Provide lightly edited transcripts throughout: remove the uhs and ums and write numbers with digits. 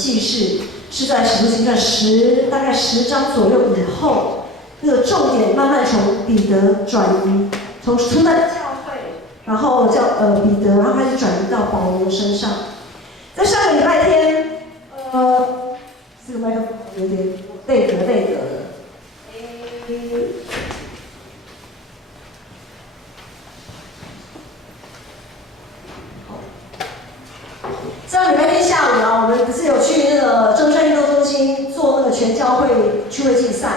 记事是在《使徒行传》大概10章左右以后，那个重点慢慢从彼得转移，从初代教会，然后彼得，然后开始转移到保罗身上。在上个礼拜天，这个麦克风有点背格的。上礼拜天下午啊，我们不是有去那个中山运动中心做那个全教会趣味竞赛，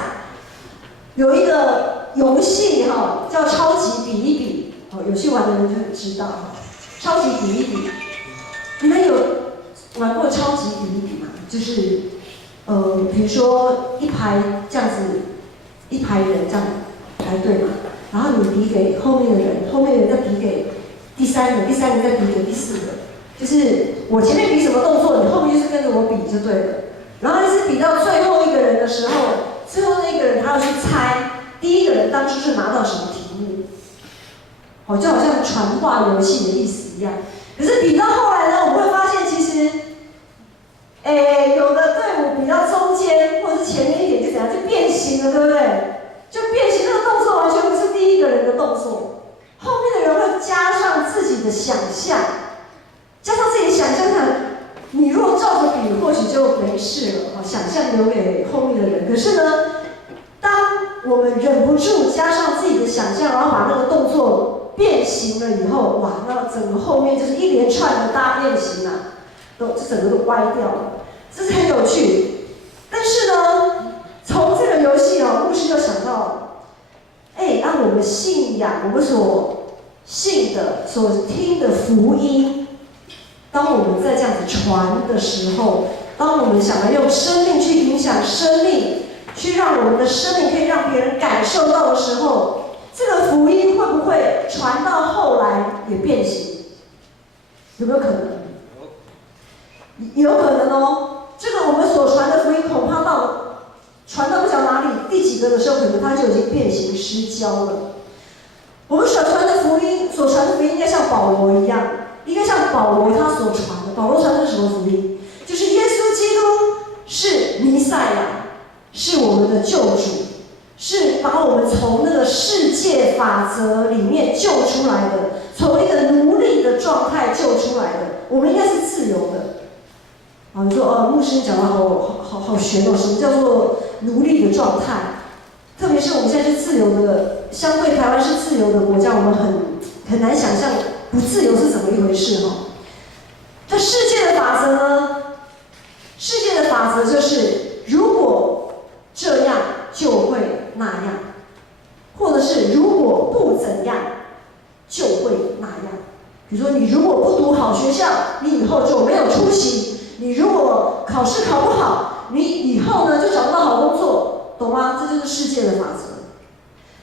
有一个游戏哈，叫超级比一比，有去玩的人就很知道，超级比一比，你们有玩过超级比一比吗？就是比如说一排这样子，一排人这样排队嘛，然后你比给后面的人，后面的人再比给第三个，第三个再比给第四个。就是我前面比什么动作，你后面就是跟着我比就对了。然后就是比到最后一个人的时候，最后那一个人他要去猜第一个人当初是拿到什么题目，就好像传话游戏的意思一样。可是比到后来呢，我们会发现其实，有的队伍比到中间或者是前面一点就怎样，就变形了，对不对？就变形，那个动作完全不是第一个人的动作，后面的人会加上自己的想象。加上自己想象你若照着比，或许就没事了。想象留给后面的人。可是呢，当我们忍不住加上自己的想象，然后把那个动作变形了以后，哇，那整个后面就是一连串的大变形啊，整个都歪掉了。这是很有趣。但是呢，从这个游戏牧师就想到，按我们信仰，我们所信的、所听的福音。当我们在这样子传的时候，当我们想要用生命去影响生命，去让我们的生命可以让别人感受到的时候，这个福音会不会传到后来也变形？有没有可能？有可能哦。这个我们所传的福音，恐怕传到不晓得哪里第几个的时候，可能它就已经变形失焦了。我们所传的福音应该像保罗一样。应该像保罗他所传的，保罗传的是什么福音？就是耶稣基督是弥赛亚，是我们的救主，是把我们从那个世界法则里面救出来的，从一个奴隶的状态救出来的。我们应该是自由的。你说牧师讲的好玄哦，什么叫做奴隶的状态？特别是我们现在是自由的，相对台湾是自由的国家，我们很难想象。不自由是怎么一回事这世界的法则呢？世界的法则就是，如果这样就会那样，或者是如果不怎样就会那样。比如说，你如果不读好学校，你以后就没有出息；你如果考试考不好，你以后呢就找不到好工作，懂吗？这就是世界的法则。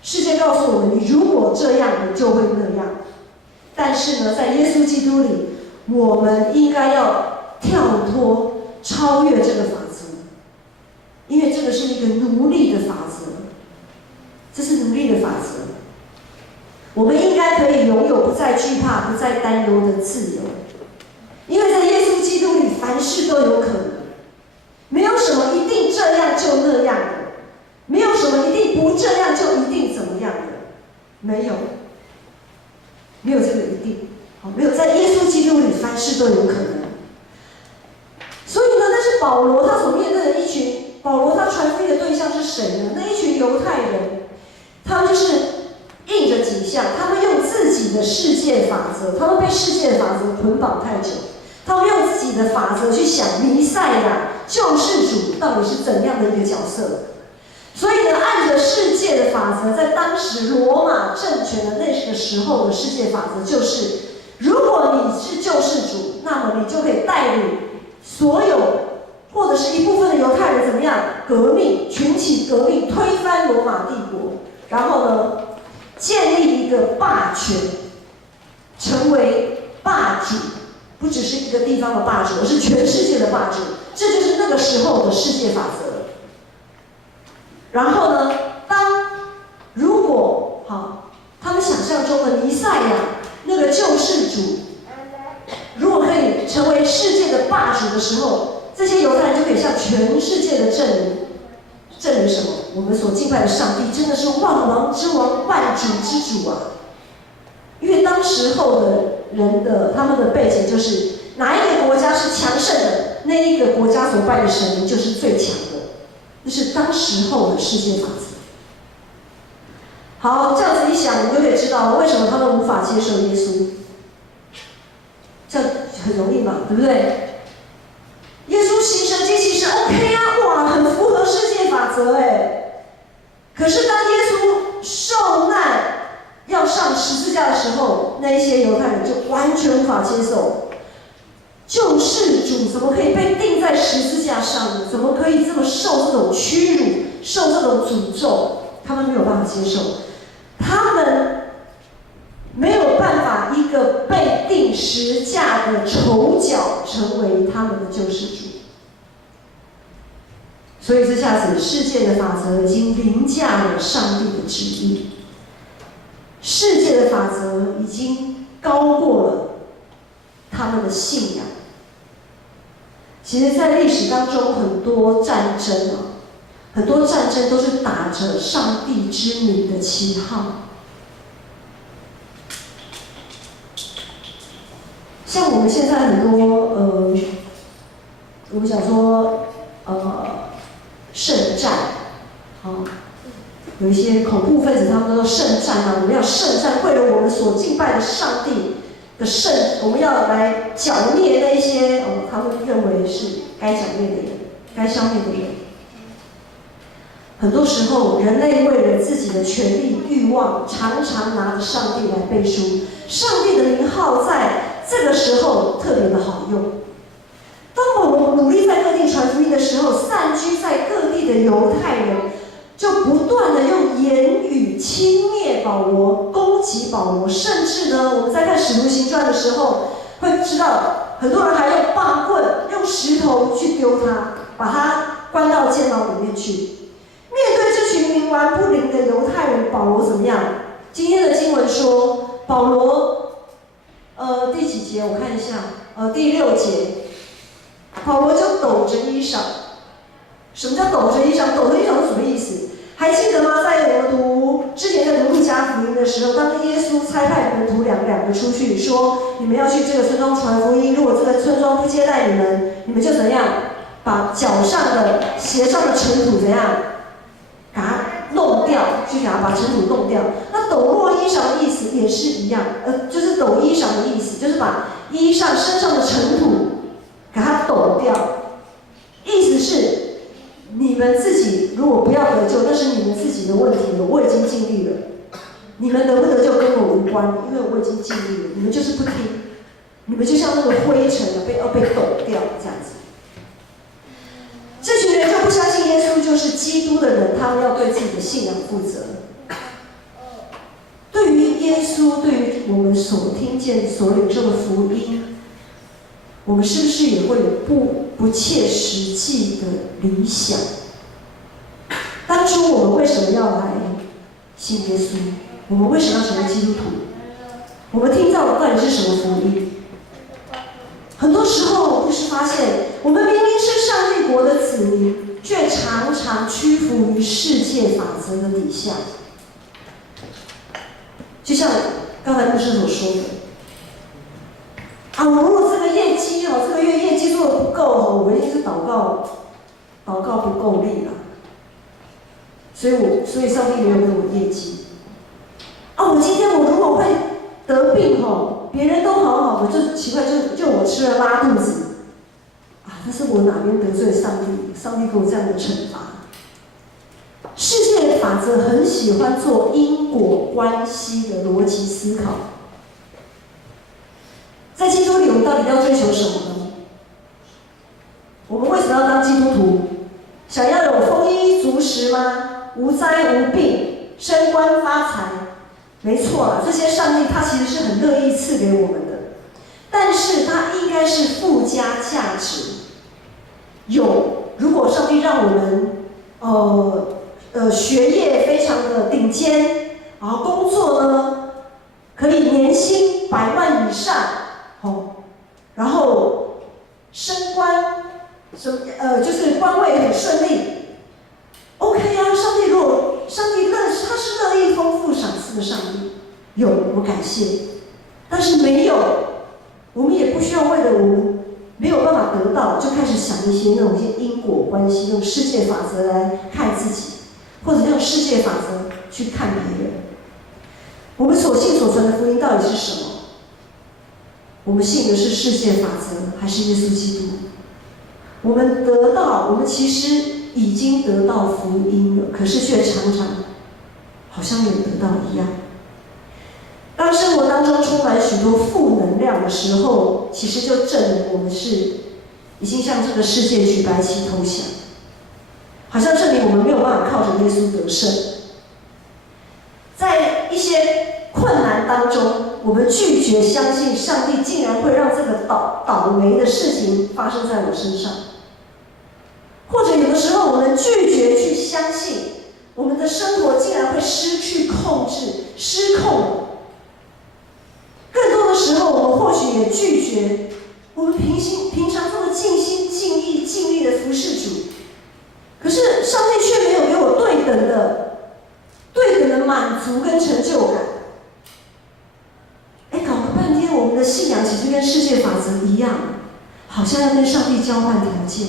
世界告诉我们，你如果这样，你就会那样。但是呢，在耶稣基督里，我们应该要跳脱、超越这个法则，因为这个是一个奴隶的法则，这是奴隶的法则。我们应该可以拥有不再惧怕、不再担忧的自由，因为在耶稣基督里，凡事都有可能，没有什么一定这样就那样的，没有什么一定不这样就一定怎么样的，没有。没有这个一定，没有在耶稣基督里，凡事都有可能。所以呢，但是保罗他所面对的保罗他传福音的对象是谁呢？那一群犹太人，他们就是印着景象，他们用自己的世界法则，他们被世界的法则捆绑太久，他们用自己的法则去想弥赛亚救世主到底是怎样的一个角色。所以呢，按着世界的法则，在当时罗马政权的那个时候的世界法则就是，如果你是救世主，那么你就可以带领所有或者是一部分的犹太人怎么样革命，群起革命，推翻罗马帝国，然后呢，建立一个霸权，成为霸主，不只是一个地方的霸主，而是全世界的霸主。这就是那个时候的世界法则。然后呢，如果他们想象中的弥赛亚那个救世主，如果可以成为世界的霸主的时候，这些犹太人就可以向全世界的证明什么？我们所敬拜的上帝真的是万王之王、万主之主啊！因为当时候的人的他们的背景就是，哪一个国家是强盛的，那一个国家所拜的神明就是最强的，这是当时候的世界法则。好，这样子一想，你就可以知道为什么他们无法接受耶稣。这样很容易嘛，对不对？耶稣行神迹其实 OK 啊，哇，很符合世界法则哎。可是当耶稣受难要上十字架的时候，那一些犹太人就完全无法接受。救世主怎么可以被钉在十字架上呢？怎么可以这么受这种屈辱，受这种诅咒？他们没有办法接受，他们没有办法一个被钉十架的丑角成为他们的救世主。所以这下子世界的法则已经凌驾了上帝的旨意，世界的法则已经高过了他们的信仰。其实在历史当中，很多战争都是打着上帝之名的旗号。像我们现在很多我们讲说圣战，有一些恐怖分子他们都说圣战啊，我们要圣战，为了我们所敬拜的上帝的圣，我们要来剿灭那一些他们认为是该剿灭的人，该消灭的人。很多时候，人类为了自己的权利、欲望，常常拿着上帝来背书。上帝的名号在这个时候特别的好用。当我们努力在各地传福音的时候，散居在各地的犹太人就不断的用言语轻蔑保罗，攻击保罗，甚至呢，我们在看《使徒行传》的时候，会知道很多人还用棒棍、用石头去丢他，把他关到监牢里面去。面对这群冥顽不灵的犹太人，保罗怎么样？今天的经文说，保罗，第几节？我看一下，第6节，保罗就抖着衣裳。什么叫抖着衣裳？抖着衣裳是什么意思？还记得吗？在我们之前在读路加福音的时候，当耶稣差派门徒两个出去，说你们要去这个村庄传福音，如果这个村庄不接待你们，你们就怎样？把脚上的鞋上的尘土怎样？把它弄掉，去给它把尘土弄掉。那抖落衣裳的意思也是一样，就是抖衣裳的意思，就是把衣裳身上的尘土给它抖掉。意思是，你们自己如果不要得救，那是你们自己的问题了。我已经尽力了，你们得不得救跟我无关，因为我已经尽力了。你们就是不听，你们就像那个灰尘被抖掉这样子。这群人就不相信耶稣就是基督的人，他们要对自己的信仰负责。对于耶稣，对于我们所听见、所领受的福音，我们是不是也会有不切实际的理想？当初我们为什么要来信耶稣？我们为什么要成为基督徒？我们听到的到底是什么福音？很多时候就是发现，我们明明是上帝国的子民，却常常屈服于世界法则的底下。就像刚才牧师所说的，我如果这个业绩这个月业绩做得不够我一定是祷告不够力了，所以上帝没有给我业绩。我今天如果会得病别人都好好的，就奇怪，就我吃了拉肚子但是我哪边得罪上帝？上帝给我这样的惩罚。世界的法则很喜欢做因果关系的逻辑思考。在基督里，我们到底要追求什么呢？我们为什么要当基督徒？想要有丰衣足食吗？无灾无病，升官发财？没错啦，这些上帝他其实是很乐意赐给我们的，但是他应该是附加价值。如果上帝让我们学业非常的顶尖，然后工作呢可以年薪100万以上，然后升官就是官位很顺利。OK 啊，上帝他是乐意丰富赏赐的上帝，有我们感谢，但是没有，我们也不需要为了我们没有办法得到，就开始想一些因果关系，用世界法则来看自己，或者用世界法则去看别人。我们所信所传的福音到底是什么？我们信的是世界法则，还是耶稣基督？我们其实已经得到福音了，可是却常常好像没有得到一样。当生活当中充满许多负能量的时候，其实就证明我们已经向这个世界举白旗投降，好像证明我们没有办法靠着耶稣得胜。在一些困难当中，我们拒绝相信上帝竟然会让这个倒霉的事情发生在我身上，或者有的时候我们拒绝去相信我们的生活竟然会失去控制、失控了。更多的时候，我们或许也拒绝我们平常这么尽心尽意尽力的服侍主，可是上帝却没有给我对等的满足跟成就感。搞了半天，我们的信仰其实跟世界法则一样，好像要跟上帝交换条件。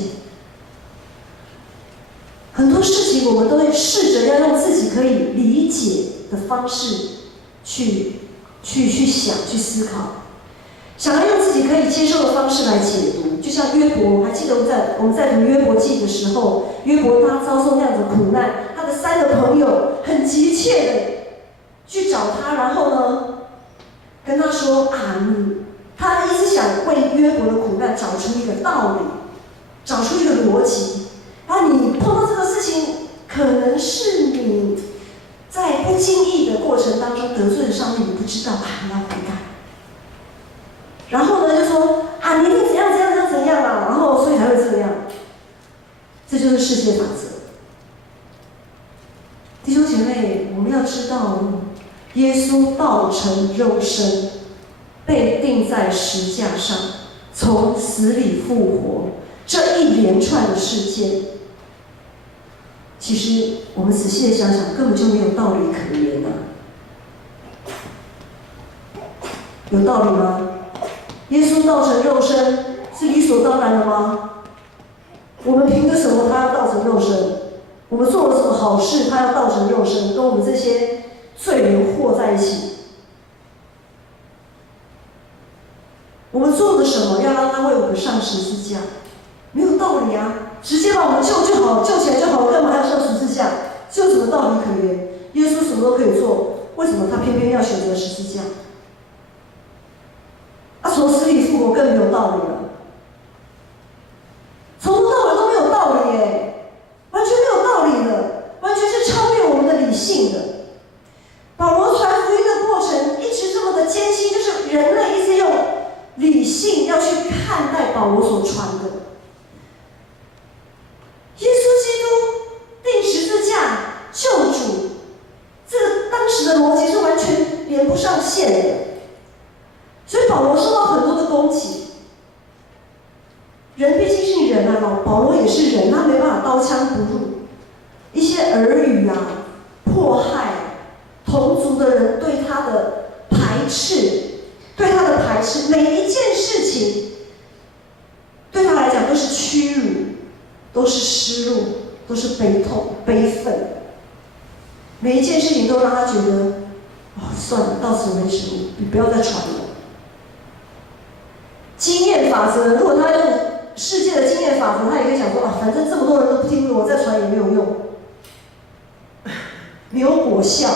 很多事情我们都会试着要用自己可以理解的方式去想、去思考，想要用自己可以接受的方式来解读。就像约伯，还记得我们在读约伯记的时候，约伯他遭受那样的苦难，他的3个朋友很急切的去找他，然后呢，跟他说他一直想为约伯的苦难找出一个道理，找出一个逻辑。你碰到这个事情，可能是你在不经意的过程当中得罪了上帝，你不知道你要悔改。然后呢，就说你一定怎样然后所以才会这样。这就是世界法则。弟兄姐妹，我们要知道，耶稣道成肉身，被钉在石架上，从死里复活，这一连串的事件，其实我们仔细的想想，根本就没有道理可言有道理吗？耶稣道成肉身是理所当然的吗？我们凭着什么他要道成肉身？我们做了什么好事他要道成肉身，跟我们这些罪人和在一起？我们做了什么要让他为我们上十字架？没有道理啊！直接把我们救就好，救起来就好，干嘛还要上十字架？这有什么道理可言？耶稣什么都可以做，为什么他偏偏要选择十字架？从死里复活更没有道理了，从头到尾都没有道理完全没有道理的，完全是超越我们的理性的。保罗传福音的过程一直这么的艰辛，就是人类一直用理性要去看待保罗所传的。耶稣基督钉十字架救主，这个当时的逻辑是完全连不上线的，所以保罗受到很多的攻击。人毕竟是人保罗也是人，他没办法刀枪不入，一些耳语迫害同族的人对他的排斥，每一件事情对他来讲都是屈辱，都是失落，都是悲痛、悲愤。每一件事情都让他觉得，算了，到此为止，你不要再传了。经验法则，如果他用世界的经验法则，他也可以想说反正这么多人都不听我再传也没有用，没有果效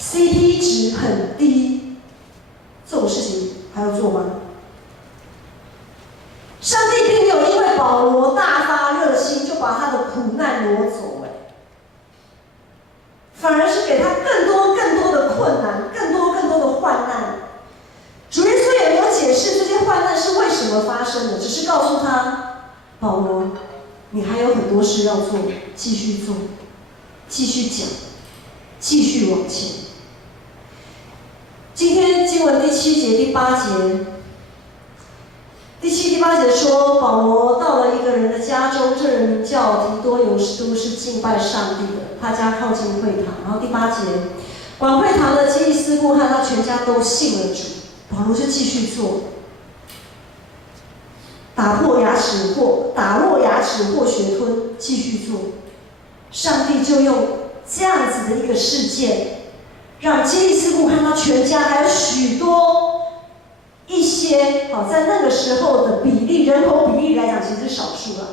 ，CP 值很低，这种事情还要做吗？上帝并没有因为保罗大发热心就把他的苦难挪走反而是给他更多的困难，更多的患难。主耶稣也没有解释这些患难是为什么发生的，只是告诉他，保罗，你还有很多事要做，继续做，继续讲，继续往前。今天经文第7节、第8节，第7、第8节说，保罗到了一个人的家中，都是敬拜上帝的，他家靠近会堂。然后第8节，管会堂的基利斯布和他全家都信了主，保罗就继续做，打落牙齿或血吞，继续做。上帝就用这样子的一个事件，让基利斯布和他全家还有许多一些在那个时候的比例，人口比例来讲，其实是少数了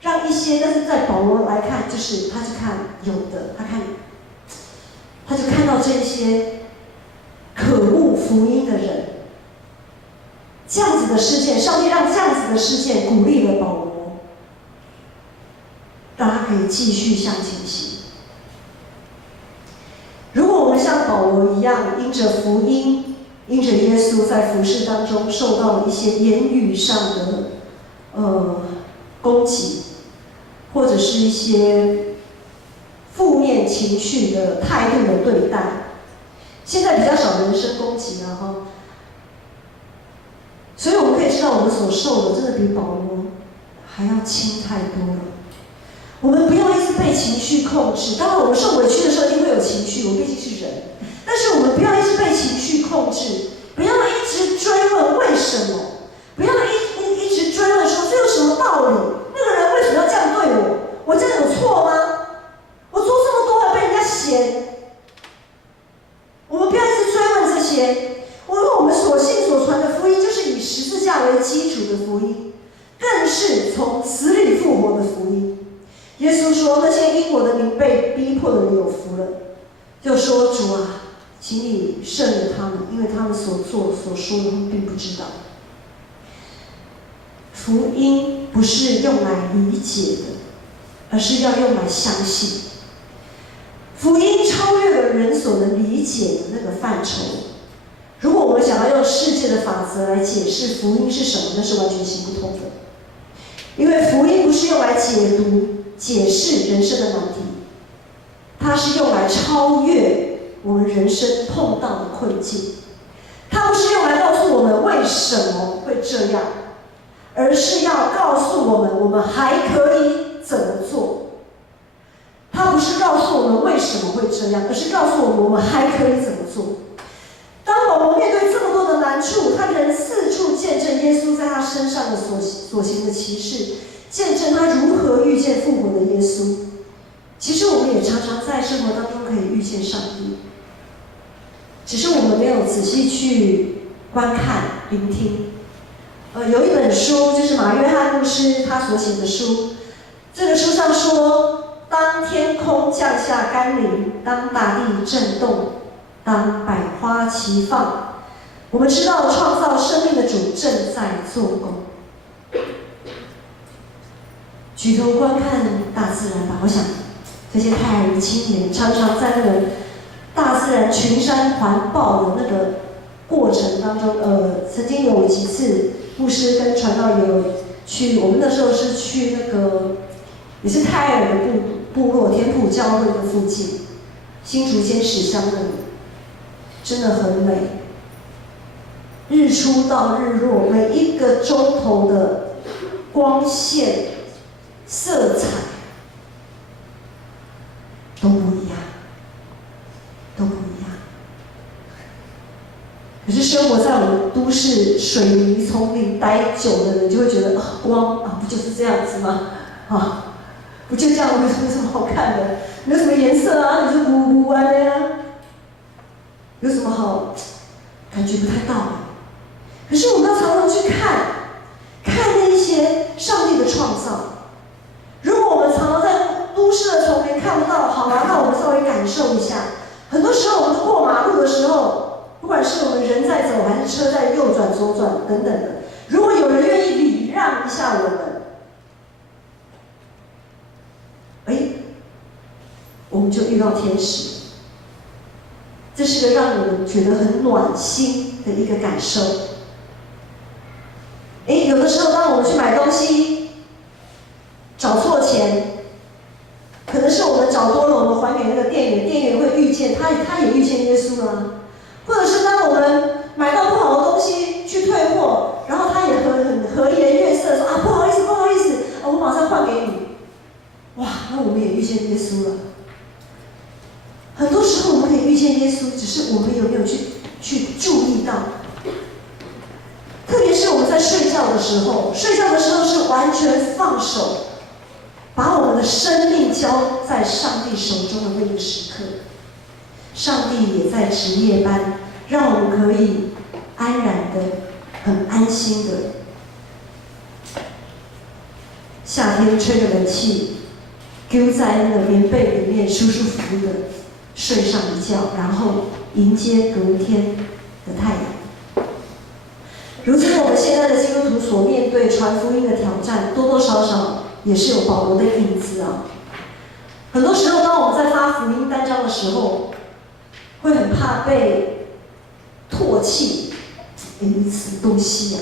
让一些，但是在保罗来看，就是他就看有的，他就看到这些可恶福音的人，这样子的事件，上帝让这样子的事件鼓励了保罗，让他可以继续向前行。如果我们像保罗一样，因着福音，因着耶稣在服事当中受到了一些言语上的攻击，或者是一些负面情绪的态度的对待，现在比较少人身攻击了哈，所以我们可以知道，我们所受的真的比保罗还要轻太多了。我们不要一直被情绪控制，当然我们受委屈的时候一定会有情绪，我毕竟是人，但是我们不要一直被情绪控制，不要一直追问为什么，不要一直追问说这有什么道理，那个人为什么要这样对我，我这样有错吗？我做这么多还被人家嫌，我们不要一直追问这些。我们所信所传的福音，就是以十字架为基础的福音，更是从死里复活的福音。耶稣说：“那些因我的名被逼迫的人有福了。”就说：“主啊，请你赦免他们，因为他们所做所说的，他们并不知道。”福音不是用来理解的，而是要用来相信。福音超越了人所能理解的那个范畴。如果我们想要用世界的法则来解释福音是什么，那是完全行不通的。因为福音不是用来解读、解释人生的难题，它是用来超越我们人生碰到的困境。它不是用来告诉我们为什么会这样，而是要告诉我们，我们还可以怎么做。它不是告诉我们为什么会这样，而是告诉我们，我们还可以怎么做。当保罗面对这么多的难处，他仍四处见证耶稣在他身上的所行的奇事，见证他如何遇见复活的耶稣。其实我们也常常在生活当中可以遇见上帝，只是我们没有仔细去观看、聆听。有一本书就是马约翰牧师他所写的书，这个书上说，当天空降下甘霖，当大地震动，当百花齐放，我们知道创造生命的主正在做工。举头观看大自然吧，我想这些泰雅人青年常常在那个大自然群山环抱的那个过程当中，曾经有几次牧师跟传道有去，我们那时候是去那个也是泰雅人的部落田埔教会的附近，新竹尖石乡那里。真的很美，日出到日落，每一个钟头的光线、色彩都不一样，都不一样。可是生活在我们都市水泥丛林待久的人，就会觉得光不就是这样子吗？不就这样，有什么好看的？没有什么颜色啊，你就乌乌的呀。有什么好感觉不太到的？可是我们要常常去看那一些上帝的创造。如果我们常常在都市的丛林看不到，好啊，那我们稍微感受一下。很多时候我们过马路的时候，不管是我们人在走，还是车在右转、左转等等的，如果有人愿意礼让一下我们，我们就遇到天使。这是个让我们觉得很暖心的一个感受。有的时候当我们去买东西，找错钱，可能是我们找多了，我们还给那个店员，店员会遇见他也遇见耶稣了。或者是当我们买到不好的东西去退货，然后他也很和颜悦色说不好意思，我马上换给你。见耶稣，只是我们有没有去注意到？特别是我们在睡觉的时候，睡觉的时候是完全放手，把我们的生命交在上帝手中的那个时刻，上帝也在值夜班，让我们可以安然的、很安心的。夏天吹着冷气，丢在那个棉被里面，舒舒服服的睡上一觉，然后迎接隔天的太阳。如今我们现在的基督徒所面对传福音的挑战，多多少少也是有保罗的影子啊。很多时候，当我们在发福音单张的时候，会很怕被唾弃，什么东西呀、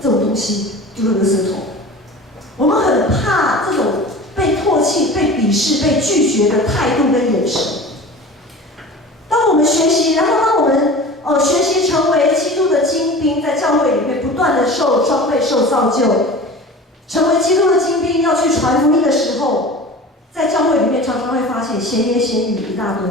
这种东西丢到垃圾桶。我们很怕这种被唾弃、被鄙视、被拒绝的态度跟眼神。当我们学习，然后当我们学习成为基督的精兵，在教会里面不断的受装备、受造就，成为基督的精兵，要去传福音的时候，在教会里面常常会发现闲言闲语一大堆，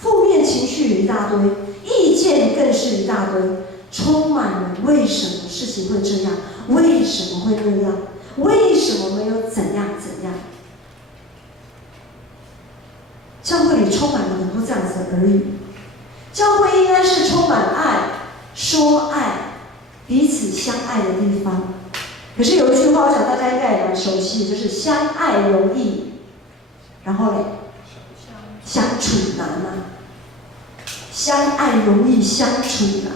负面情绪一大堆，意见更是一大堆，充满了为什么事情会这样，为什么会那样，为什么没有怎样怎样。教会里充满了很多这样子的耳语。教会应该是充满爱、说爱、彼此相爱的地方。可是有一句话，我想大家应该也蛮熟悉的，就是相爱容易，然后呢，相处难啊。相爱容易，相处难。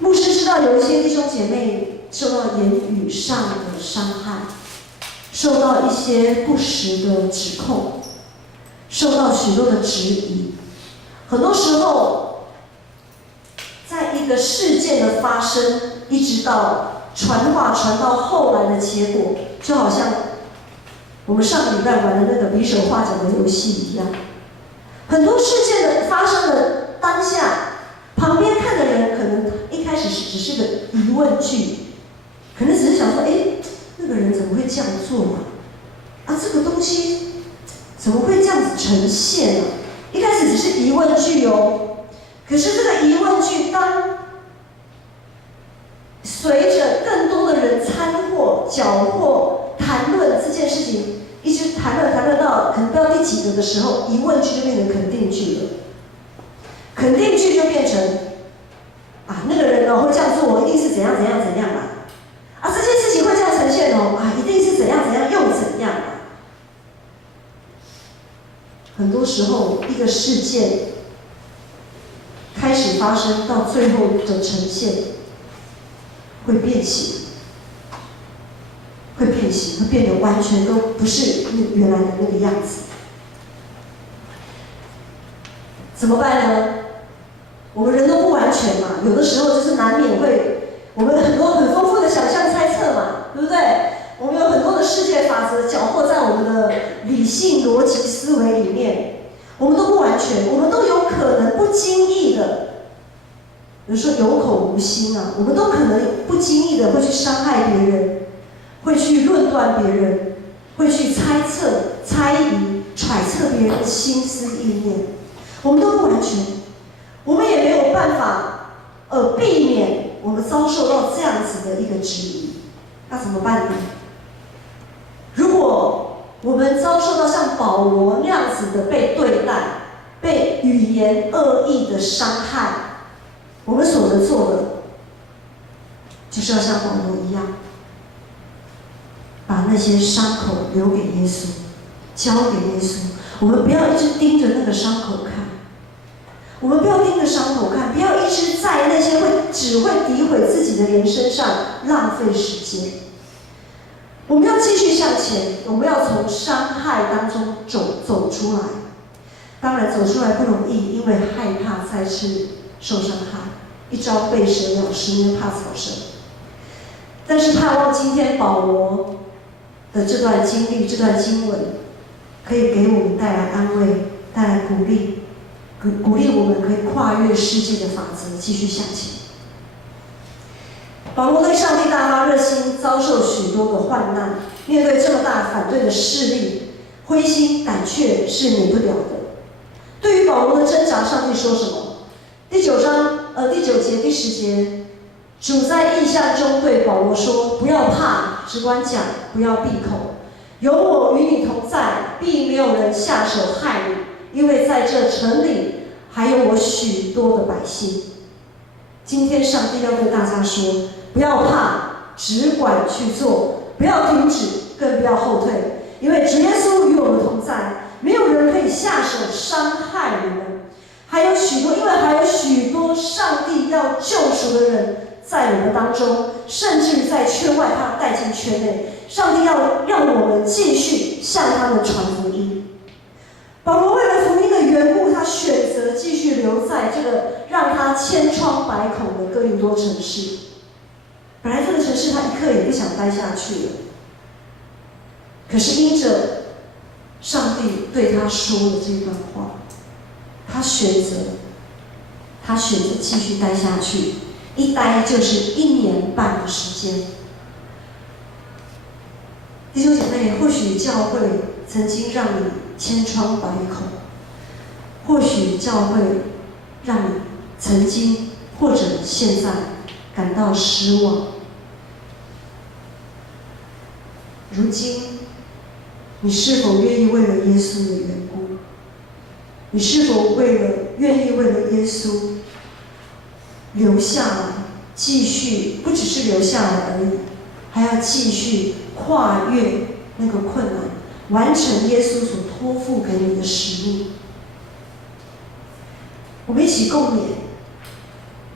牧师知道有一些弟兄姐妹受到言语上的伤害，受到一些不实的指控，受到许多的质疑。很多时候，在一个事件的发生，一直到传话传到后来的结果，就好像我们上个礼拜玩的那个比手画脚的游戏一样。很多事件的发生的当下，旁边看的人可能一开始只是个疑问句，可能只是想说：那个人怎么会这样做啊？这个东西怎么会这样子呈现啊？一开始只是疑问句哦，可是这个疑问句当随着更多的人掺和、搅和、谈论这件事情，一直谈论到可能不知道第几个的时候，疑问句就变成肯定句了。肯定句就变成那个人会这样做，一定是怎样怎样怎样这件事情会这样呈现一定是怎样怎样又怎样很多时候，一个事件开始发生到最后的呈现，会变形，会变得完全都不是原来的那个样子。怎么办呢？我们人都不完全嘛，有的时候就是难免会，我们很多很丰富的想象猜测嘛，对不对？我们有很多的世界法则搅和在我们的理性逻辑思维里面，我们都不完全，我们都有可能不经意的，比如说有口无心我们都可能不经意的会去伤害别人，会去论断别人，会去猜测、猜疑、揣测别人的心思意念，我们都不完全，我们也没有办法避免我们遭受到这样子的一个质疑，那怎么办呢？如果我们遭受到像保罗那样子的被对待，被语言恶意的伤害，我们所能做的，就是要像保罗一样，把那些伤口留给耶稣，交给耶稣。我们不要一直盯着那个伤口看，我们不要盯着伤口看，不要一直在那些只会诋毁自己的人身上浪费时间。我们要继续向前，我们要从伤害当中走出来。当然走出来不容易，因为害怕再次受伤害，一朝被蛇咬，10年怕草绳。但是盼望今天保罗的这段经历、这段经文，可以给我们带来安慰，带来鼓励，鼓励我们可以跨越世界的法则，继续向前。保罗对上帝大发热心，遭受许多的患难，面对这么大反对的势力，灰心胆怯是免不了的。对于保罗的挣扎，上帝说什么？第9节、第10节，主在异象中对保罗说：“不要怕，只管讲，不要闭口。有我与你同在，必没有人下手害你，因为在这城里还有我许多的百姓。”今天上帝要对大家说：不要怕，只管去做，不要停止，更不要后退，因为主耶稣与我们同在，没有人可以下手伤害你们。因为还有许多上帝要救赎的人在我们当中，甚至在圈外他带进圈内。上帝要让我们继续向他们传福音。保罗为了福音的缘故，他选择继续留在这个让他千疮百孔的哥林多城市。本来这个城市他一刻也不想待下去了，可是因着上帝对他说了这段话，他选择继续待下去，一待就是1年半的时间。弟兄姐妹，或许教会曾经让你千疮百孔，或许教会让你曾经或者现在感到失望。如今，你是否愿意为了耶稣的缘故？你是否愿意为了耶稣留下来，继续不只是留下来而已，还要继续跨越那个困难，完成耶稣所托付给你的使命？我们一起共勉。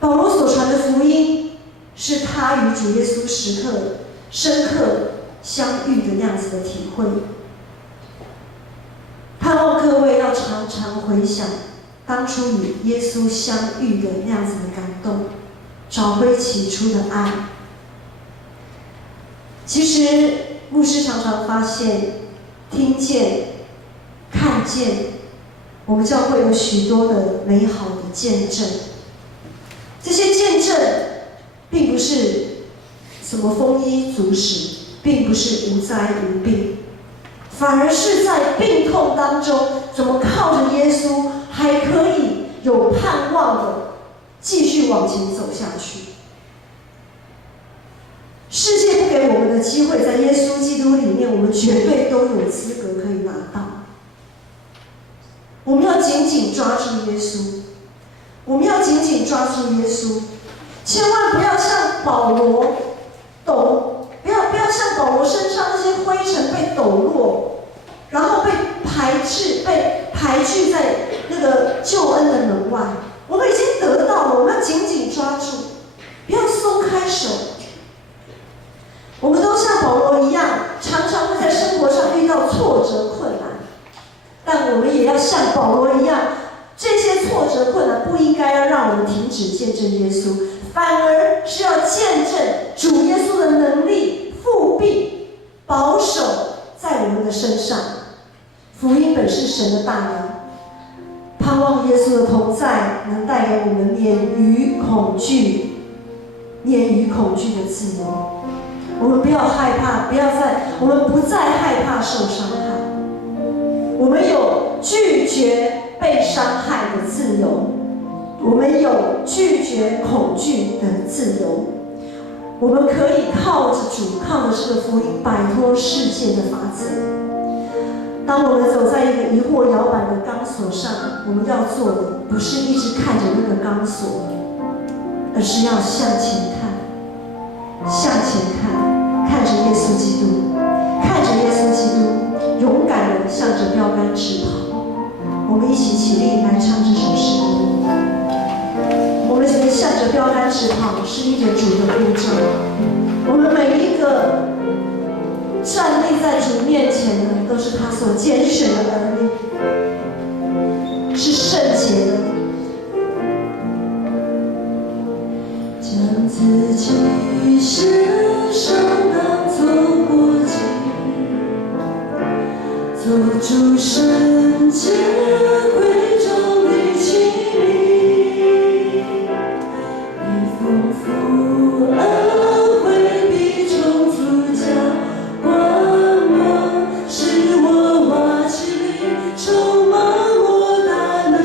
保罗所传的福音，是他与主耶稣时刻深刻相遇的那样子的体会。盼望各位要常常回想当初与耶稣相遇的那样子的感动，找回起初的爱。其实牧师常常发现、听见、看见，我们教会有许多的美好的见证。这些见证并不是什么丰衣足食，并不是无灾无病，反而是在病痛当中，怎么靠着耶稣还可以有盼望的继续往前走下去。世界不给我们的机会，在耶稣基督里面，我们绝对都有资格可以拿到。我们要紧紧抓住耶稣，我们要紧紧抓住耶稣，千万不要像保罗不要像保罗身上那些灰尘被抖落，然后被排拒在那个救恩的门外。我们已经得到了，我们要紧紧抓住，不要松开手。我们都像保罗一样，常常会在生活上遇到挫折困难，但我们也要像保罗一样，这些挫折困难不应该要让我们停止见证耶稣，反而是要见证主耶稣的能力复辟保守在我们的身上。福音本是神的大能，盼望耶稣的同在能带给我们免于恐惧的自由。我们不要害怕，我们不再害怕受伤害，我们有拒绝被伤害的自由，我们有拒绝恐惧的自由。我们可以靠着主，靠着这个福音，摆脱世界的法则。当我们走在一个疑惑摇摆的钢索上，我们要做的不是一直看着那个钢索，而是要向前看，看着耶稣基督，勇敢地向着标杆直跑。我们一起起立来唱这首诗歌。我们向着标杆直跑，是因着主的呼召。我们每一个站立在主面前的，都是他所拣选的儿女，是圣洁的。将自己献上当作过祭，做主圣洁贵重的器皿，以丰富恩惠必充足浇灌我，使我瓦器里充满我大能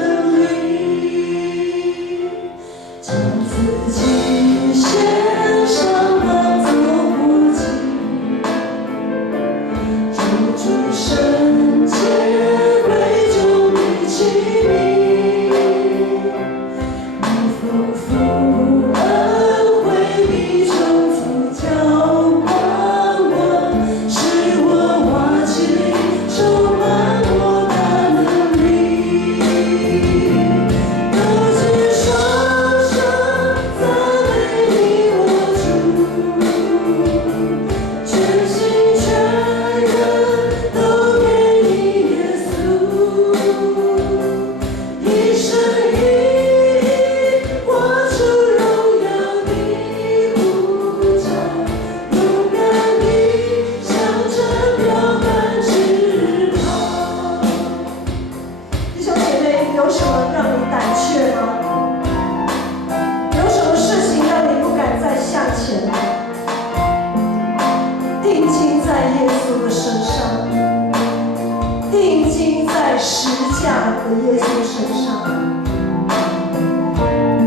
的耶稣身上。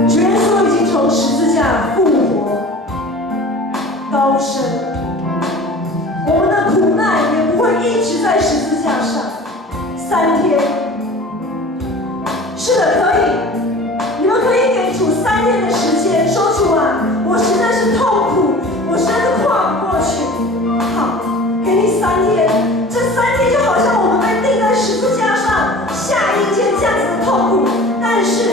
主耶稣已经从十字架复活高升，我们的苦难也不会一直在十字架上。3天，是的，可以，你们可以给主3天的时间，说主啊，我实在是痛苦，我实在是跨不过去。好，给你3天，这3天就好像我们被钉在十字架上，下阴间这样子的痛苦，但是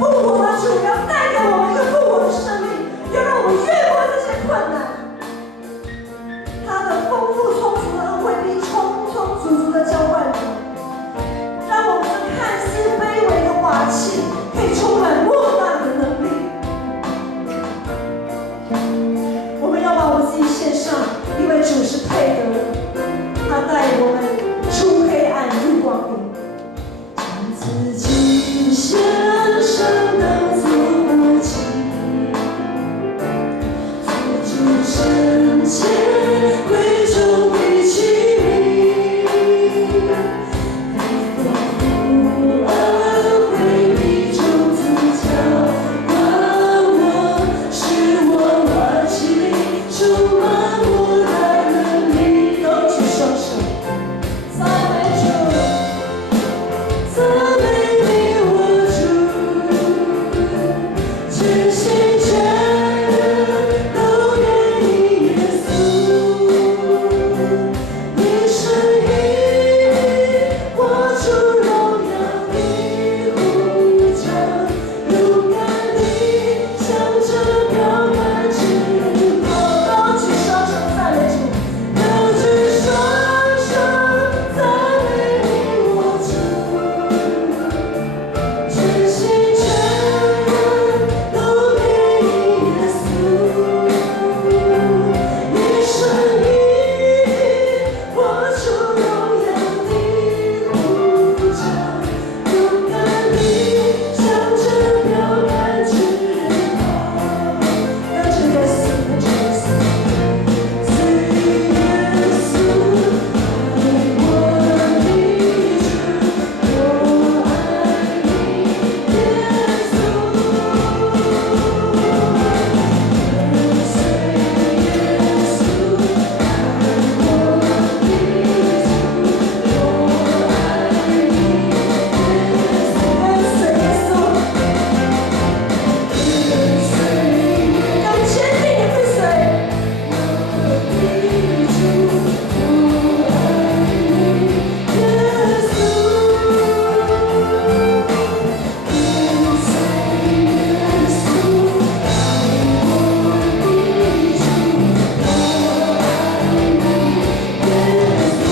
复活的主要带给我们一个复活的生命，要让我们越过这些困难。他的丰富充足的恩惠必充充足足的浇灌我们，让我们看似卑微的瓦器可以充满莫大的能力。我们要把我们自己献上，因为主是配得的，他带我们出黑暗入光明，将自己献上当作活祭，做主圣洁贵重的器皿，丰富恩惠必种子浇灌我，使我瓦器里充满莫大能力。高举双手，赞美主，赞美你我主，全心全人都给你耶稣，你声音活出荣耀的呼召，勇敢地向着标杆直跑。高举双手赞美主，高举双手赞美你我主，全心全人都给你耶稣，你声音活出荣耀的呼召，勇敢地向着标杆直跑。跟着耶稣，跟着耶稣，随耶稣爱我的主，我爱你，耶稣。跟随耶稣爱我的主，我爱你，耶稣。跟随耶稣，更坚定的跟随。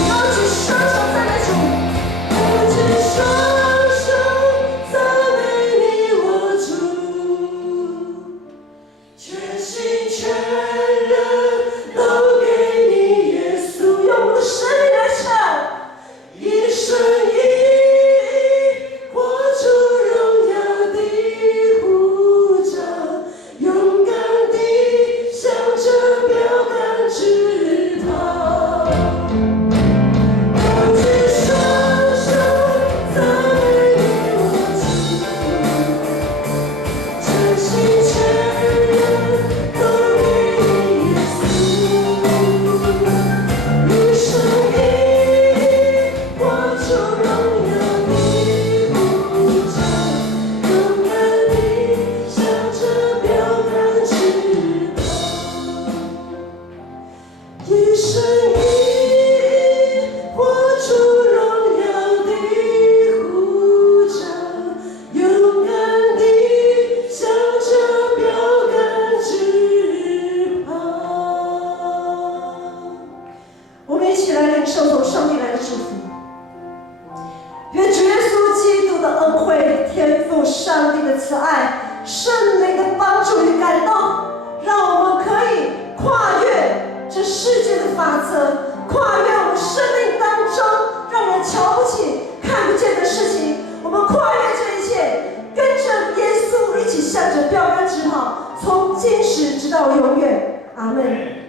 高举双手赞美主，高举双手赞美你我主，全心全人都给你耶稣。用我们的生命来唱，一生一活出荣耀的呼召，勇敢地向着标杆直跑。高举双手赞美你我主，全心全人都给你耶稣，你声音活出荣耀的呼召，勇敢地向着标杆直跑。一生一活出荣耀的呼召，勇敢地向着标杆直跑。我们一起来领受从上帝来的祝福。愿主耶稣基督的恩惠、天父上帝的慈爱、圣灵的帮助与感动，让我们可以跨越这世界的法则，跨越我们生命当中让人瞧不起、看不见的事情。我们跨越这一切，跟着耶稣一起向着标杆直跑，从今时直到永远。阿门。